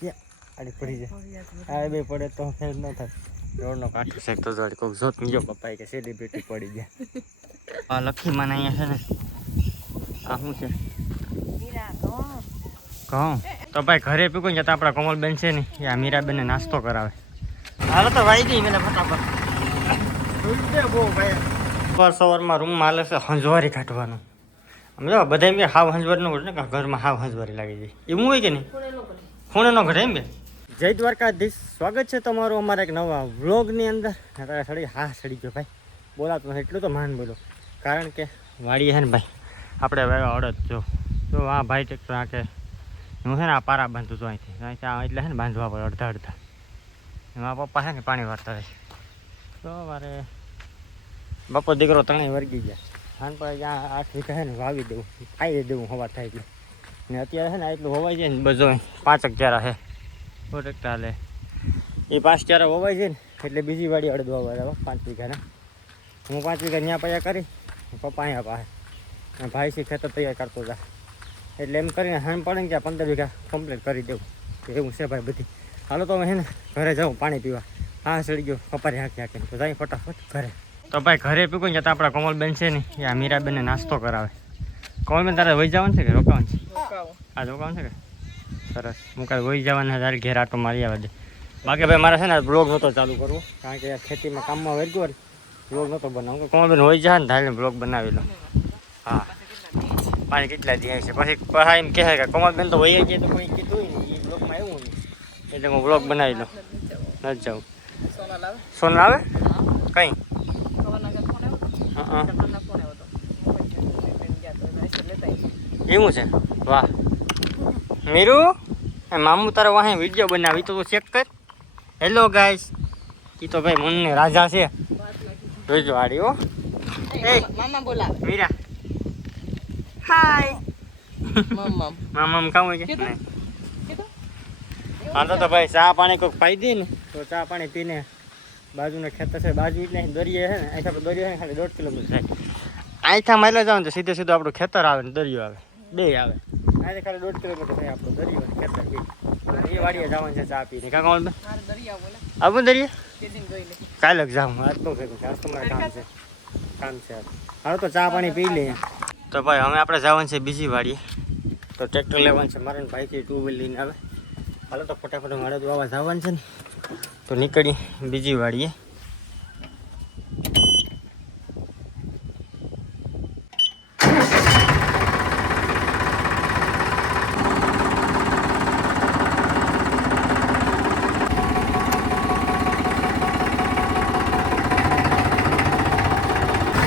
ક્યાં આડી પડી જાય. આ બે પડે તો ફેર ન થાય. રોડનો કાઠું. છે તો જોડે કોઈક જોત ગયો. પપ્પાએ કે સેલિબ્રિટી પડી ગયા. આ લખીમાં અહીંયા છે ને. આ શું છે? તો ભાઈ ઘરે પીકું ને જતા આપણા કોમલબેન છે ને એ આ મીરાબેનને નાસ્તો કરાવે. હાલો તો વાઈ ગઈ મેલે ફટાફટ. બહુ ભાઈ સવાર સવારમાં રૂમમાં હાલે છે હંજવારી કાઢવાનું. આમ જો બધા એમ કે હાવ હંજવારી ન ને ઘરમાં હાવ હંજવારી લાગી જાય. એવું હોય કે નહીં? ખૂણે નો ઘટે એમ કે? જય દ્વારકાધીશ. સ્વાગત છે તમારું અમારા એક નવા વ્લોગની અંદર. સડી હા, સડી ગયો ભાઈ. બોલાતું એટલું તો માન બોલો. કારણ કે વાડી છે ને ભાઈ, આપણે વાવ્યા અડદ જો જો આ ભાઈ ટ્રેક્ટર આ કે હું છે ને આ પારા બાંધું છું અહીંથી. અહીંથી આ એટલે છે ને બાંધવા પડે અડધા અડધા. એમાં પપ્પા છે ને પાણી વાળતા રહે. તો મારે બપોર દીકરો ત્રણેય વર્ગી ગયા. હાન પર ત્યાં આઠ વીઘા ને વાવી દઉં ખાઈ દેવું, હવા થાય એટલે. ને અત્યારે છે ને એટલું હોવાય છે ને બધો પાંચક ચારા છે? સો ચાલે એ પાંચ ચારા હોવાય છે ને એટલે બીજી વાડી અડધો વાવવા પાંચ વીઘાના. હું પાંચ વીઘા ત્યાં પૈયા કરી પપ્પા અહીંયા પાસે અને ભાઈ છે ખેતર તૈયાર કરતો હતા એટલે એમ કરીને હાન પડે ને ત્યાં પંદર વીઘા કમ્પ્લીટ કરી દેવું. એવું છે ભાઈ બધી. હાલો તો અમે છે ને ઘરે જાઉં પાણી પીવા. હા સડી ગયો. પપ્પાને હાંકી હાંકીને. તો જાય ફટાફટ ઘરે. તો ભાઈ ઘરે પીકું ને તો આપણા કોમલબેન છે ને એ મીરાબેનને નાસ્તો કરાવે. કોમલબેન તારે વહી જવાનું છે કે રોકાવાનું છે? આ રોકાવાનું છે કે? સરસ. હું કાંઈ વહી જવાના તારે ઘેર આટો મારી આવે દે. બાકી ભાઈ મારે છે ને બ્લોગ નહોતો ચાલુ કરવો કારણ કે ખેતીમાં કામમાં વર્ગ્યો ને બ્લોગ નહોતો કોણ કોમલબેન વહી જાય ને તારે બ્લોગ બનાવી લો હા. પાણી કેટલા દિવસ છે? પછી પાછા એમ કહે કે કોમલબેન તો વહી જાય તો કોઈ કીધું નહીં એ બ્લોગમાં એવું નહીં. એટલે હું બ્લોગ બનાવી લઉં. નથી જાઉં. સોનલ આવે કઈ? હા એવું છે? વાહ. મીરુ એ મામુ તારો વાહે વીડિયો બનાવી તો તું ચેક કર. હેલો ગાઈસ ઈ તો ભાઈ મનને રાજા છે. જોઈજો આડી હો. એ મામા બોલા. મીરા. હાય મમ્મમ મામા ખાવું કે કીધું? નહીં. કીધું? હા તો તો ભાઈ ચા પાણી કોઈક પાઈ દે ને. તો ચા પાણી પીને બાજુના ખેતર છે બાજુ એટલે અહીં દરિયો છે ને અહીંથી આપણે દરિયો છે ને ખાલી દોઢ કિલોમીટર થાય. અહીંથી માઇલે જાવ ને તો સીધે સીધું આપણું ખેતર આવે ને દરિયો આવે. બે આવે. અહીંથી ખાલી દોઢ કિલોમીટર થાય આપણો દરિયો ખેતર બે. એ વાડીએ જવાનું છે ચા પીને. ઓલ મારે દરિયા આવું કાલે જ જાઉં. આજ તો આજ તો મારે કામ છે. કામ છે. હાલો તો ચા પાણી પી લઈએ. તો ભાઈ હવે આપણે જવાનું છે બીજી વાડીએ. તો ટ્રેક્ટર લેવાનું છે મારા ભાઈથી ટુ વ્હીલ લઈને આવે. હાલો તો ફટાફટ મારે તો આવા જવાનું છે ને. તો નીકળી બીજી વાડીએ.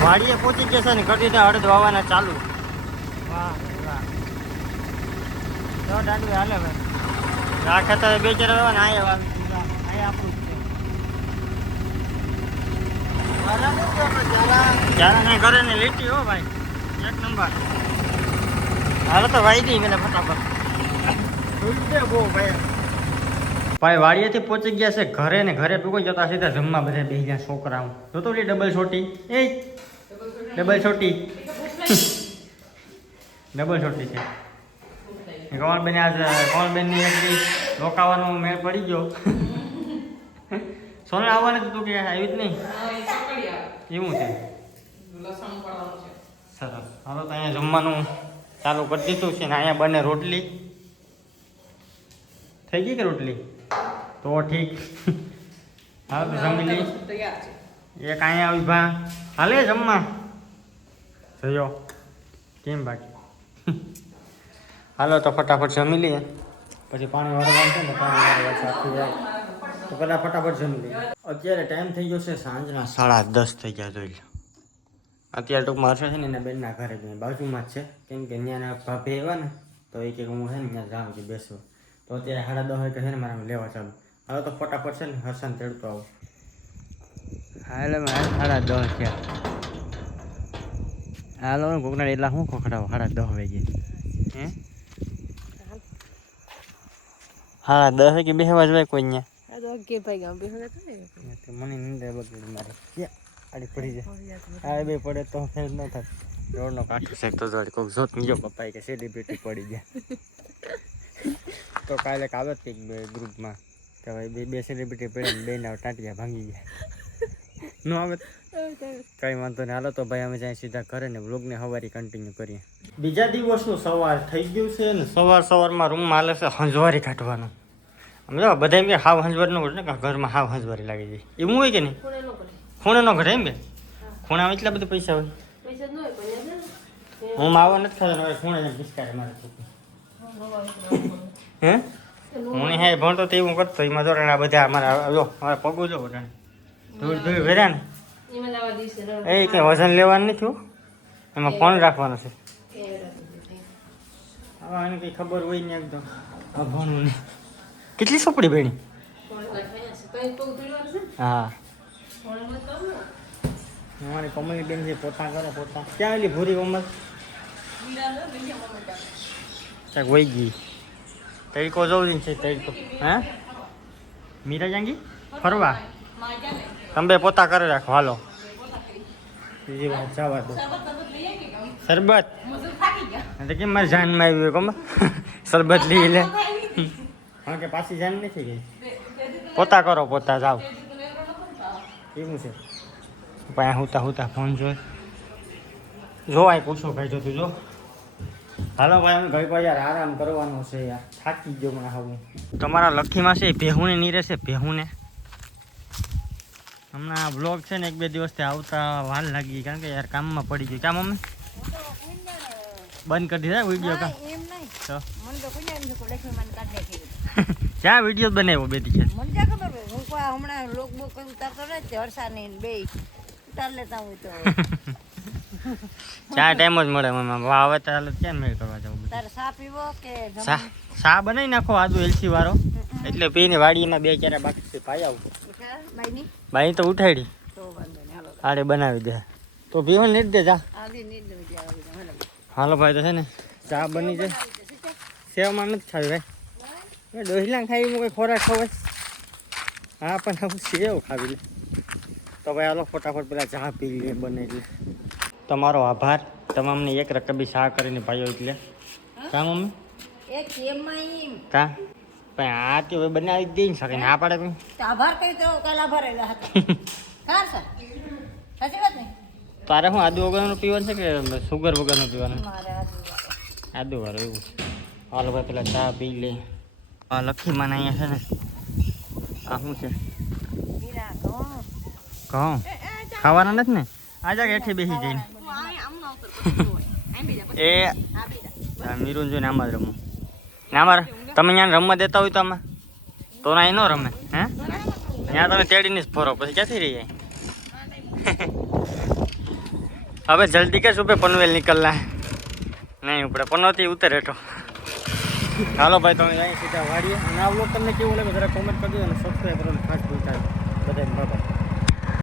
વાડીએ પહોંચી જશે ને કટી હળદ વાવવાના ચાલુ. વાહ વાહ. તો દાંડવી હાલે ભાઈ રાખે તો બે ચાર વાવવા ને અહીંયા વાવી. આપણું જ છે. જ્યારે ને ઘરે ને લીટી હો ભાઈ. એક નંબર. હાલો તો વાઈ દઈ પેલા ફટાફટ. બહુ ભાઈ. ભાઈ વાડીએથી પહોંચી ગયા છે ઘરે ને ઘરે પીકો જતા સીધા જમવા બધા બે ગયા છોકરાઓ. જોતો લી ડબલ છોટી એ ડબલ છોટી ડબલ છોટી છે. કમલબેન આજ કમલબેનની એક રોકાવાનો મેળ પડી ગયો. સોનલ આવવાનું જ તું કે આવી જ નહીં? એવું છે. સરસ. હાલો તો અહીંયા જમવાનું ચાલુ કરી દીધું છે ને અહીંયા બને રોટલી. થઈ ગઈ કે રોટલી? તો ઠીક. હાલ જમી લઈ એક અહીંયા ઊભા હાલે જમવા. જયો કેમ બાકી હાલો તો ફટાફટ જમી લઈએ. પછી પાણી વાળવાનું છે ને પાણી વાળવા સાચું જાય. તો પહેલાં ફટાફટ જમી લઈએ. અત્યારે ટાઈમ થઈ ગયો છે સાંજના સાડા દસ થઈ ગયા જોઈ લો. અત્યારે ટૂંકમાં હર્ષ છે ને એના બેનના ઘરે જ બાજુમાં જ છે. કેમ કે ત્યાંના ભાભી એવા ને તો એ કે હું છે ને ત્યાં જાઉં છું બેસું. તો અત્યારે સાડા દસ વાગે છે ને મારે લેવા ચાલુ હવે તો ફટાફટ છે ને હર્ષાને તેડતો આવું. હાલે મારે સાડા દસ થયા. હાલો કોકના એટલા શું ખોખડાવો? સાડા દસ વાગે. હે? હા દસ વાગે બેસવા જ કોઈ અહીંયા મને નિંદર બગડી મારે. આડી પડી જાય. આ બે પડે તો ફેલ ન થાય. રોડનો કાઠો છે. તો જોડે કોઈક જોત ગયો પપ્પાએ કે સેલિબ્રિટી પડી ગયા. તો કાલે કાલે જ બે ગ્રુપમાં કે ભાઈ બે બે સેલિબ્રિટી પડે બે ના ટાંટિયા ભાંગી ગયા. ન આવે કઈ વાંધો નહીં. હાલો તો ભાઈ અમે જાય સીધા ઘરે ને વ્લોગને સવારી કન્ટિન્યુ કરીએ. બીજા દિવસનું સવાર થઈ ગયું છે ને સવાર સવારમાં રૂમમાં હાલે છે હંજવારી કાઢવાનું. સમજો? બધા એમ કે હાવ હંજવારી ન ને ઘરમાં હાવ હંજવારી લાગી જાય એવું હોય કે નહીં? ખૂણે નો ઘરે ખૂણે ન ઘટે એમ કે? ખૂણામાં એટલા બધા પૈસા હોય? હું માવો નથી ખાતો હવે ખૂણે મારે હે? હું હે ભણતો તો એવું કરતો એમાં જોડે આ બધા અમારા જો હવે પગું જો બધા ધૂળ ધૂળ ભર્યા ને? એ કે વજન લેવાનું નથી એમાં ફોન રાખવાનો છે. હવે આને કઈ ખબર હોય ને એકદમ. નહીં. કેટલી સોપડી બેણી? હા? અમારી કમલની બેન છે પોતા કરો પોતા. ક્યાં આવેલી ભૂરી કમલ. ક્યાંક વહી ગઈ. તરીકો જવું છે તરીકો હે? મીરા જાંગી ફરવા? તમે પોતા કરી રાખો હાલો. બીજી વાત જવા દો. શરબત કેમ આવી. એટલે કે મારે જાનમાં આવ્યું કોમ શરબત લઈ લે. હા કે પાછી જાન નથી ગઈ. પોતા કરો પોતા જાઓ. એવું છે? પાયા હુતા હુતા ફોન જોઈ જો આ પૂછો ભાઈ જો તું જો. હાલો ભાઈ અમે ગઈ યાર આરામ કરવાનો છે યાર. થાકી ગયો મને હવે. તમારા લખીમાં છે ભેહુને નહીં રહેશે ભેહુને. હમણાં બ્લોગ છે ને એક બે દિવસથી આવતા વાર લાગી કારણ કે યાર કામમાં પડી ગયું. કામ અમે બંધ કરી દીધા વીડિયો કામ ક્યાં વીડિયો બનાવ્યો બે દી મને ખબર હું હમણાં લોક બોક કઈ ઉતારતો નથી હરસા બે. ઉતાર લેતા હું તો. ચા ટાઈમ જ મળે મમ્મી. હવે તો કેમ ક્યાં મેળ કરવા જવું તારે સા? ચા ચા બનાવી નાખો આદુ એલસી વાળો. એટલે પીને વાડીમાં બે ક્યારે બાકી પાઈ આવું. બાઈની? તો ઉઠાડી. આડે બનાવી દે. તો પીવાનું નહીં દે જાઉં, હાલો. ભાઈ તો છે ને ચા બની જાય. સેવામાં નથી ખાવી ભાઈ. ડોહલા ખાવી કોઈ ખોરાક ખવાય હા પણ આવું સેવ ખાવી લે. તો ભાઈ હાલો ફટાફટ પેલા ચા પી લે બને એટલે. તમારો આભાર. તમામને એક રકબી ચા કરીને ભાઈઓ એટલે. કા મમ્મી? કા? પણ આ તે હવે બનાવી દઈ ને શકે ને પાડે પણ આભાર કઈ તો કાલ આભાર એલા હતા. Car sir? સાચી વાત ને? તારે શું આદુ વગરનું પીવાનું છે કે સુગર વગરનું પીવાનું? મારે. આદુ વાળું. એવું છે. હાલો ભાઈ પેલા ચા પી લે આ લખીમાં અહીંયા છે ને. આ શું છે. ઘઉં. ખાવાના નથી ને? આજા હેઠે બેસી જઈને. હું ના એ આ બી જા. મીરુન જોઈને આમાં જ રમું. ને આમાં તમે ત્યાં રમવા દેતા હોય તો આમાં? તો ના ન રમે, હે? ત્યાં તમે તેડીને જ ફરો, પછી ક્યાંથી રહી જાય? હવે જલ્દી કે સુપે પનવેલ નીકળના નહીં ઉપડે, પનોતી ઉતરે હેઠો હાલો ભાઈ તમે જાય સીધા વાડીએ. અને આ વ્લોગ તમને કેવું લાગે જરા કોમેન્ટ કરજો અને સબસ્ક્રાઈબ કરો ખાસ ભૂલતા બધા